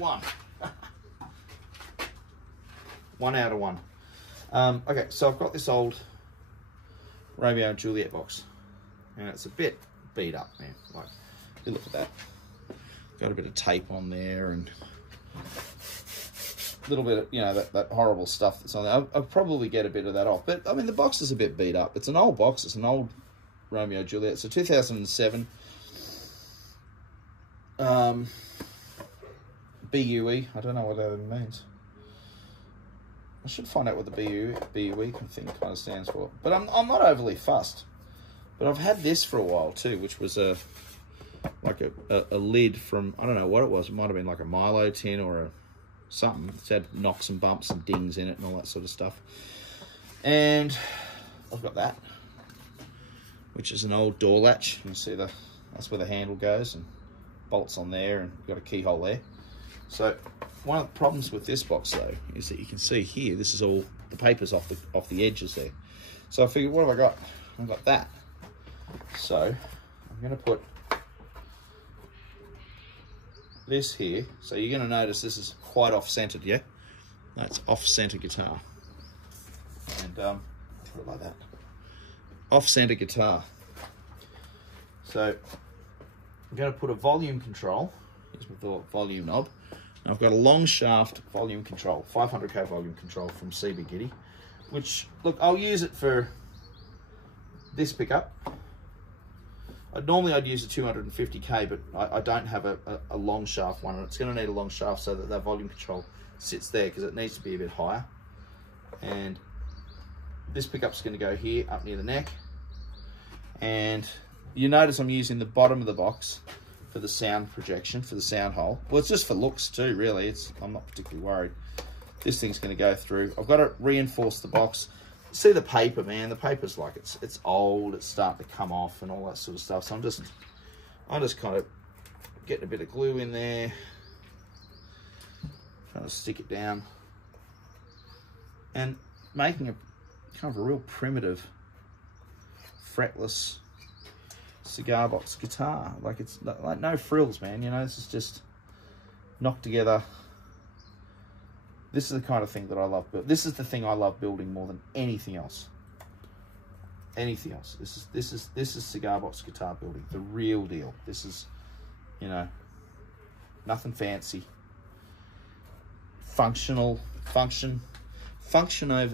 1. 1 out of 1. Okay, so I've got this old Romeo and Juliet box, and it's a bit beat up, man. Like, you look at that. Got a bit of tape on there and a little bit of, you know, that horrible stuff that's on there. I'll probably get a bit of that off. But, I mean, the box is a bit beat up. It's an old box. It's an old Romeo and Juliet. It's a 2007 BUE. I don't know what that means. I should find out what the BUE thing kind of stands for. But I'm not overly fussed. But I've had this for a while too, which was like a lid from, I don't know what it was. It might have been like a Milo tin or something. It's had knocks and bumps and dings in it and all that sort of stuff. And I've got that, which is an old door latch. You can see that's where the handle goes, and bolts on there, and you've got a keyhole there. So one of the problems with this box though is that you can see here, this is all the papers off the edges there. So I figured, what have I got? I've got that. So I'm going to put this here. So you're going to notice this is quite off-centered, yeah? That's off-center guitar. And put it like that. Off-center guitar. So I'm going to put a volume control. Here's my volume knob. I've got a long shaft volume control, 500k volume control from CB Giddy, which, look, I'll use it for this pickup. Normally I'd use a 250k, but I don't have a long shaft one, and it's going to need a long shaft so that volume control sits there, because it needs to be a bit higher. And this pickup's going to go here, up near the neck. And you notice I'm using the bottom of the box for the sound projection, for the sound hole. Well, it's just for looks too, really. I'm not particularly worried. This thing's going to go through. I've got to reinforce the box. See the paper, man. The paper's like it's old. It's starting to come off and all that sort of stuff. So I'm just kind of getting a bit of glue in there, trying to stick it down, and making a kind of a real primitive, fretless cigar box guitar. Like, it's like no frills, man. You know, this is just knocked together. This is the kind of thing that I love. This is the thing I love building more than anything else. Anything else. This is cigar box guitar building, the real deal. This is, you know, nothing fancy. Function over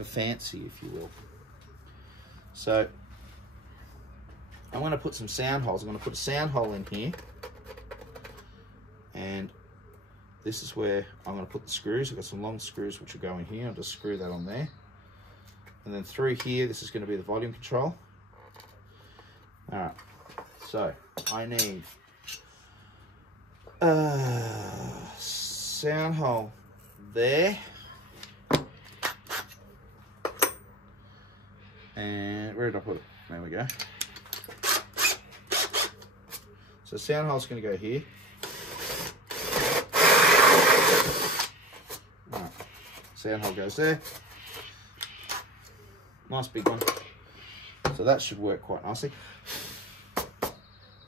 fancy, if you will. So I'm going to put some sound holes. I'm going to put a sound hole in here, and this is where I'm going to put the screws. I've got some long screws which will go in here. I'll just screw that on there. And then through here, this is going to be the volume control. All right, so I need a sound hole there. And where did I put it? There we go. So sound hole's going to go here. All right. Sound hole goes there. Nice big one. So that should work quite nicely.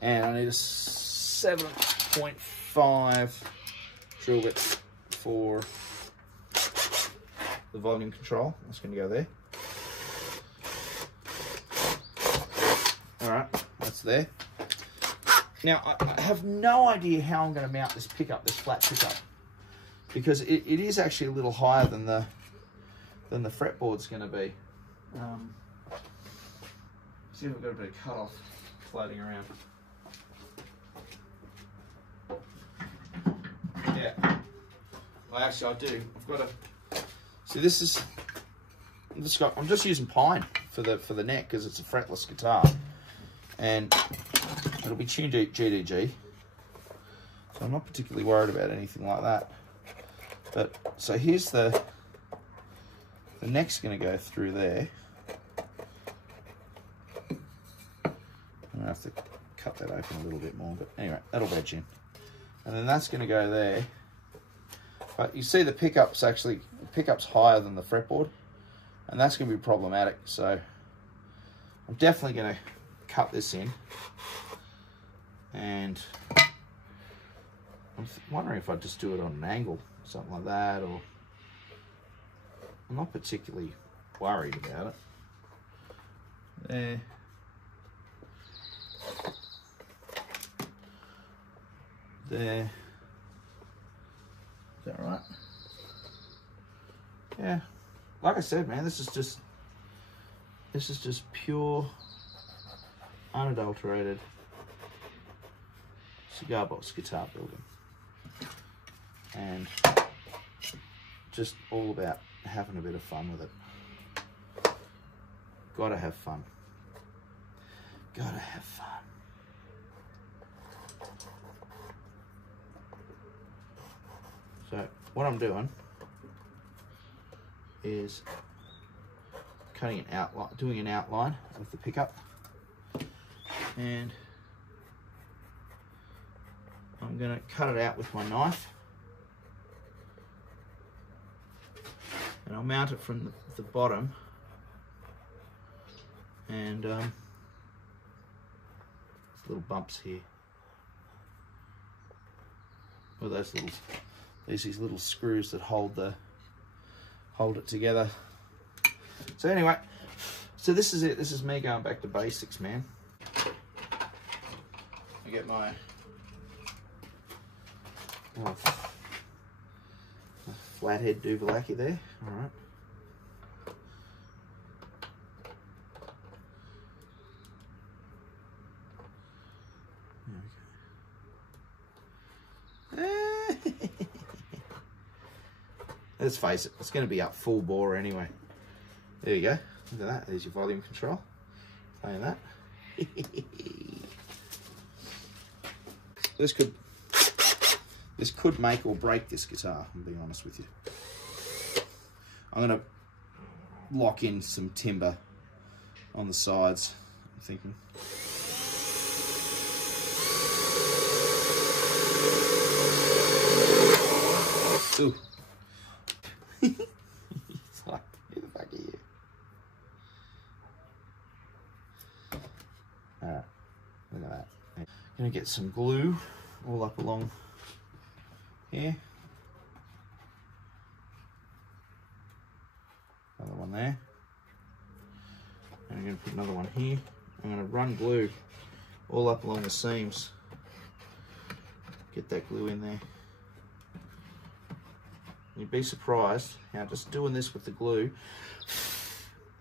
And I need a 7.5 drill bit for the volume control. That's going to go there. All right, that's there. Now, I have no idea how I'm going to mount this pickup, this flat pickup, because it is actually a little higher than the fretboard's going to be. See if I've got a bit of cut off floating around. Yeah. Well, actually, I do. I've got to see. This is. I'm just using pine for the neck because it's a fretless guitar, and it'll be tuned to GDG. So I'm not particularly worried about anything like that. But so here's the neck's going to go through there. I have to cut that open a little bit more, but anyway, that'll wedge in. And then that's going to go there. But you see the pickup's higher than the fretboard, and that's going to be problematic. So I'm definitely going to cut this in, and I'm wondering if I'd just do it on an angle, something like that, or I'm not particularly worried about it. There. There. Is that right? Yeah. Like I said, man, this is just pure, unadulterated cigar box guitar building. And just all about having a bit of fun with it. Gotta have fun. Gotta have fun. So what I'm doing is cutting an outline, doing an outline with the pickup, and I'm going to cut it out with my knife, and I'll mount it from the bottom, and little bumps here. Well, those little, these little screws that hold it together. So anyway, so this is it. This is me going back to basics, man. I get my flathead Duvalaki there. All right. Let's face it, it's going to be up full bore anyway. There you go. Look at that. There's your volume control. Playing that. This could make or break this guitar, I'll be honest with you. I'm going to lock in some timber on the sides, I'm thinking. Ooh. It's like, who the fuck are you? Alright, look at that. I'm gonna get some glue all up along here. Another one there. And I'm gonna put another one here. I'm gonna run glue all up along the seams. Get that glue in there. You'd be surprised how just doing this with the glue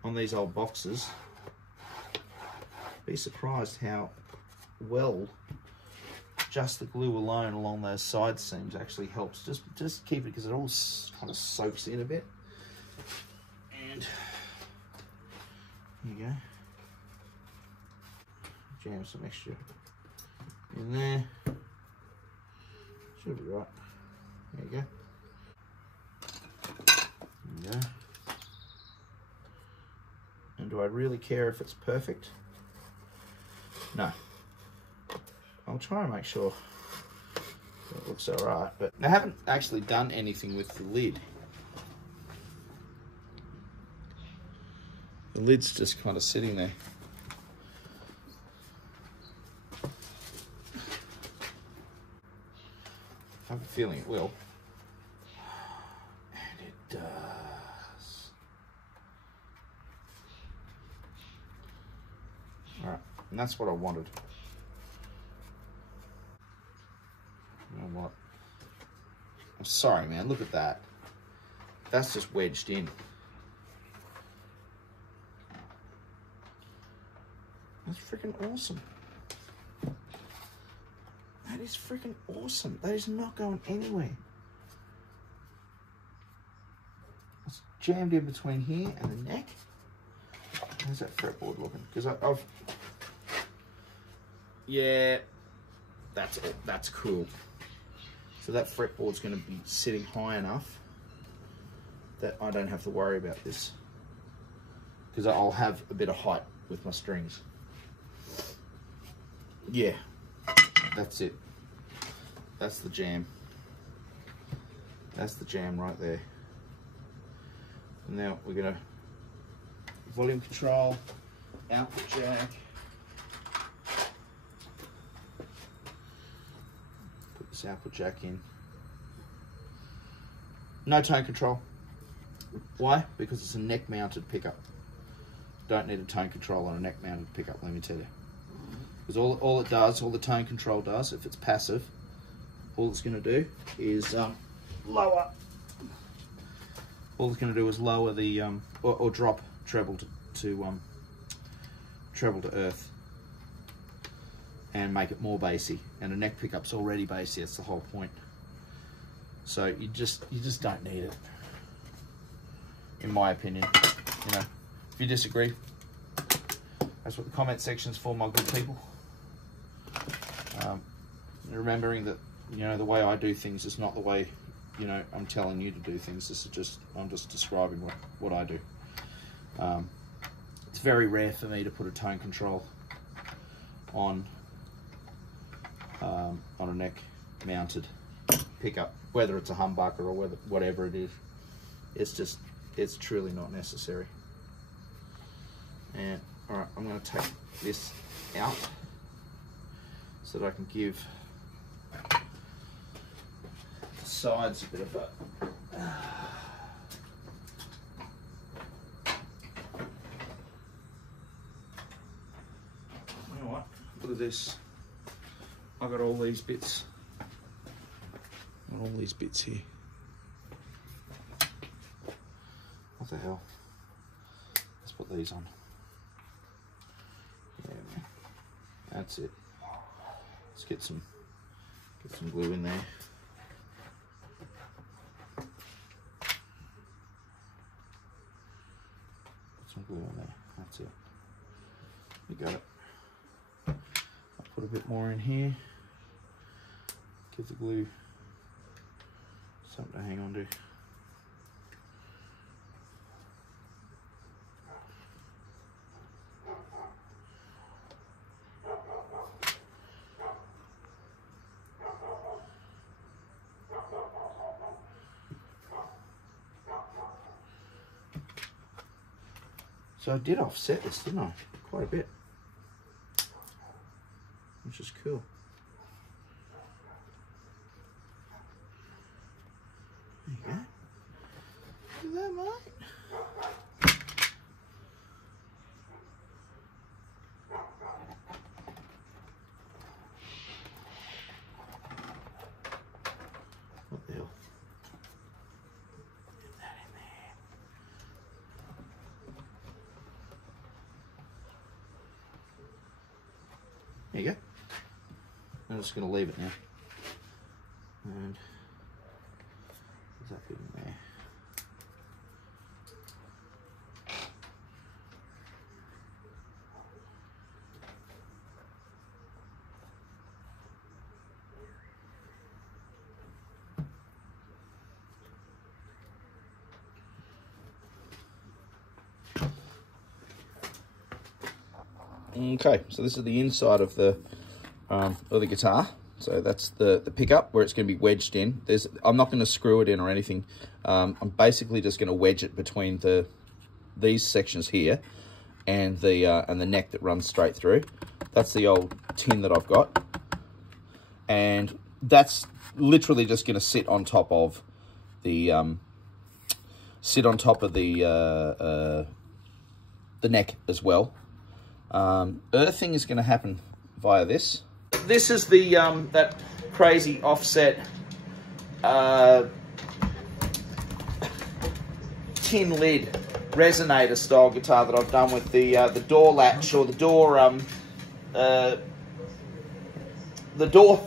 on these old boxes, be surprised how well just the glue alone along those side seams actually helps. Just keep it, because it all kind of soaks in a bit. And there you go. Jam some extra in there. Should be right. There you go. Yeah. And do I really care if it's perfect? No. I'll try and make sure it looks alright, but I haven't actually done anything with the lid. The lid's just kind of sitting there. I have a feeling it will. And it does. Alright, and that's what I wanted. You know what? I'm sorry, man, look at that. That's just wedged in. That's freaking awesome. That is freaking awesome. That is not going anywhere. It's jammed in between here and the neck. How's that fretboard looking? Because I've... Yeah, that's cool. So that fretboard's going to be sitting high enough that I don't have to worry about this, because I'll have a bit of height with my strings. Yeah, that's it. That's the jam. That's the jam right there. And now we're gonna volume control, output jack. Put the this output jack in. No tone control. Why? Because it's a neck mounted pickup. Don't need a tone control on a neck mounted pickup, let me tell you. Because all it does, all the tone control does, if it's passive, all it's going to do is lower. All it's going to do is lower the or drop treble to earth, and make it more bassy. And a neck pickup's already bassy. That's the whole point. So you just don't need it, in my opinion. You know, if you disagree, that's what the comment section's for, my good people. Remembering that, you know, the way I do things is not the way, you know, I'm telling you to do things. This is just, I'm just describing what I do. It's very rare for me to put a tone control on a neck mounted pickup, whether it's a humbucker or whatever it is. It's truly not necessary. And all right, I'm going to take this out so that I can give the sides a bit of a you know what? Look at this. I've got all these bits. All these bits here. What the hell? Let's put these on. Yeah, man. That's it. Let's get some glue in there. Put some glue in there. That's it. You got it. I'll put a bit more in here. Give the glue something to hang on to. So I did offset this, didn't I? Quite a bit, which is cool. There you go. Look at that, mate. What the hell? Get that in there. There you go. I'm just going to leave it now. And that bit in there. Okay, so this is the inside of the guitar. So that's the pickup where it's going to be wedged in. I'm not going to screw it in or anything. I'm basically just going to wedge it between these sections here and the neck that runs straight through. That's the old tin that I've got, and that's literally just going to sit on top of the neck as well. Earthing is going to happen via this. This is the that crazy offset tin lid resonator style guitar that I've done with the door latch, or the door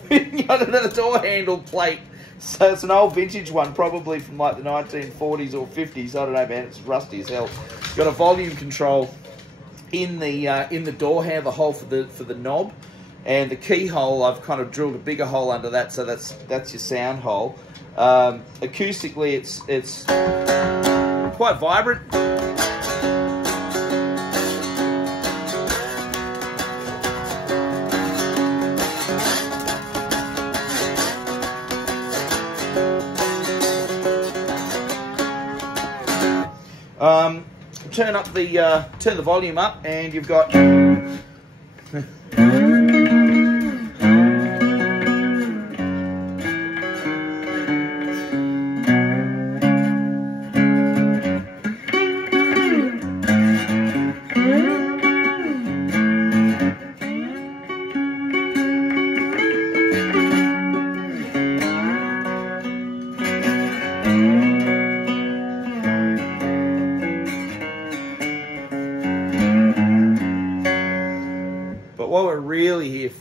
thing, I don't know, the door handle plate. So it's an old vintage one, probably from like the 1940s or 50s. I don't know, man. It's rusty as hell. Got a volume control in the door handle, the hole for the knob, and the keyhole. I've kind of drilled a bigger hole under that, so that's your sound hole. Acoustically, it's quite vibrant. Turn the volume up, and you've got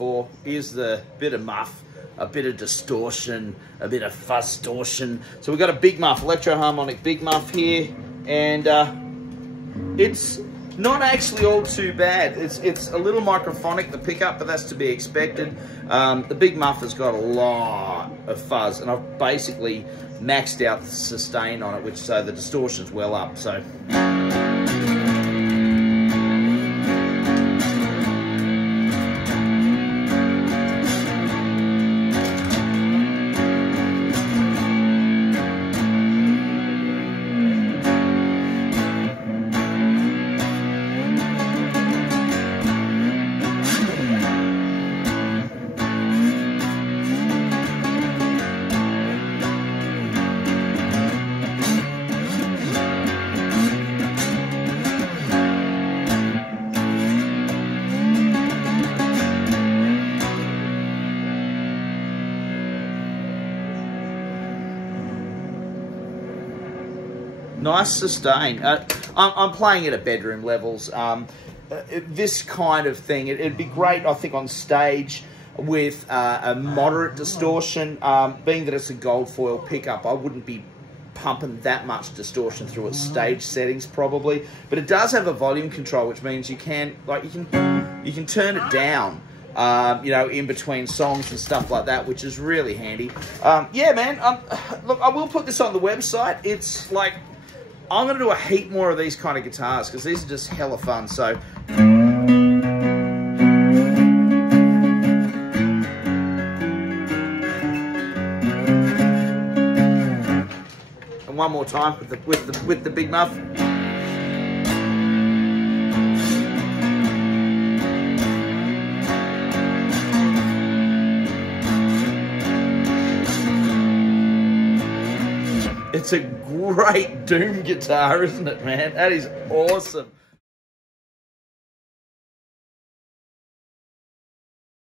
for is the bit of muff, a bit of distortion, a bit of fuzz-tortion. So we've got a big muff, electro-harmonic big muff here, and it's not actually all too bad. It's a little microphonic, the pickup, but that's to be expected. The big muff has got a lot of fuzz, and I've basically maxed out the sustain on it, which so the distortion's well up. So. Nice sustain. I'm playing it at bedroom levels. This kind of thing, it'd be great, I think, on stage with a moderate distortion. Being that it's a gold foil pickup, I wouldn't be pumping that much distortion through its stage settings probably. But it does have a volume control, which means you can turn it down. You know, in between songs and stuff like that, which is really handy. Yeah, man. Look, I will put this on the website. It's like, I'm going to do a heap more of these kind of guitars because these are just hella fun. So. And one more time with the big muff. It's a great doom guitar, isn't it, man? That is awesome.